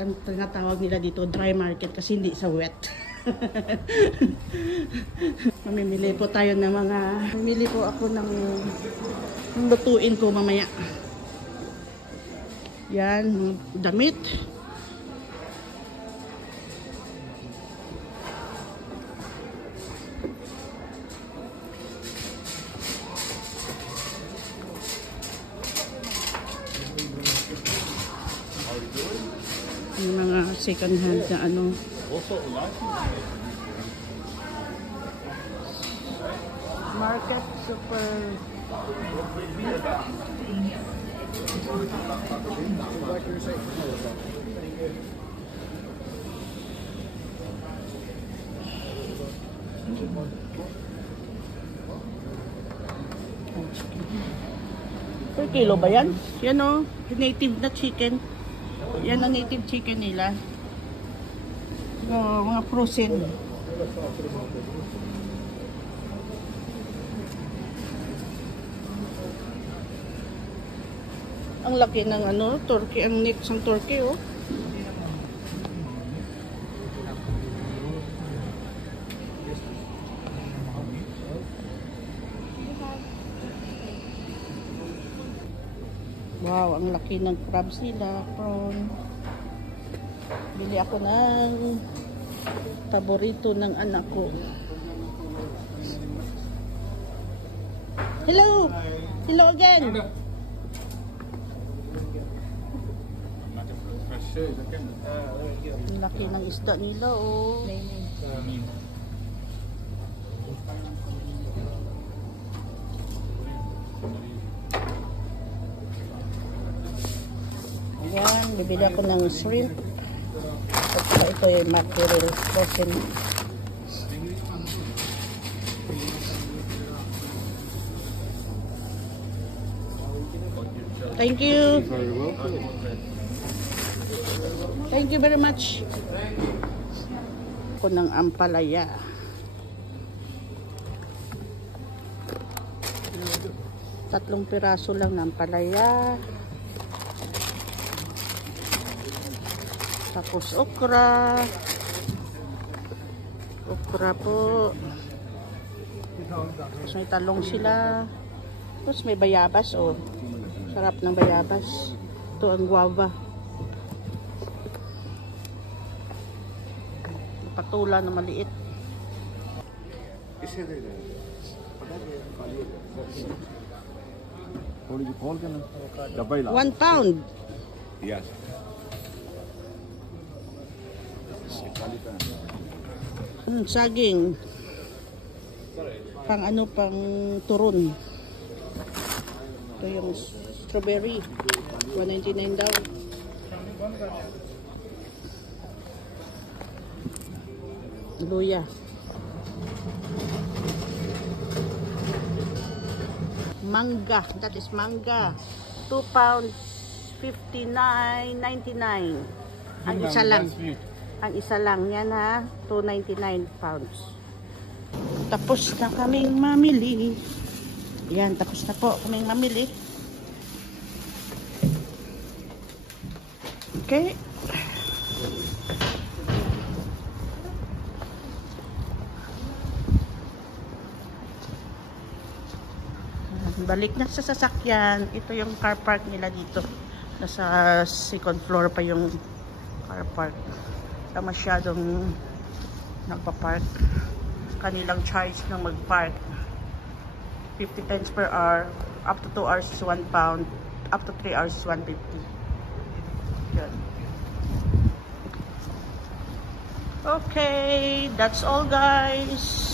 Ang tinatawag nila dito dry market kasi hindi sa wet. Mamimili po tayo ng mga, mamimili po ako ng lutuin ko mamaya. Yan, damit. Yung mga second hand na ano. Market super. Per kilo ba yan? Yan o, native na chicken. Yan ang native chicken nila. So, mga frozen. Ang laki ng ano, turkey, ang neck ng turkey, oh. Wow, ang laki ng crabs nila, prawn. Bili ako ng paborito ng anak ko. Hello! Hello again! Ang laki ng isda nila, oh. Ayan, bibili ako ng shrimp. At ito yung mackerel frozen. Thank you. Thank you very much. Ako ng ampalaya. Tatlong piraso lang ng ampalaya. Tapos okra. Okra po. Tapos may talong sila. Tapos may bayabas, oh. Sarap ng bayabas. Ito ang guava. Patula na maliit. 1 pound. Yes. Saging. Pang ano, pang turon. Ito yung strawberry. 199 daw. Luya. Mangga. That is mangga. 2 pounds 59.99. Ang isa lang. Ang isa lang yan, ha. 299 pounds. Tapos na kaming mamili. Yan, tapos na po kaming mamili. Okay. Balik na sa sasakyan. Ito yung car park nila dito. Nasa second floor pa yung car park. Na masyadong nagpa-park. Kanilang charge ng mag-park 50 pence per hour, up to 2 hours is 1 pound, up to 3 hours is 150. Yun. Okay, that's all guys.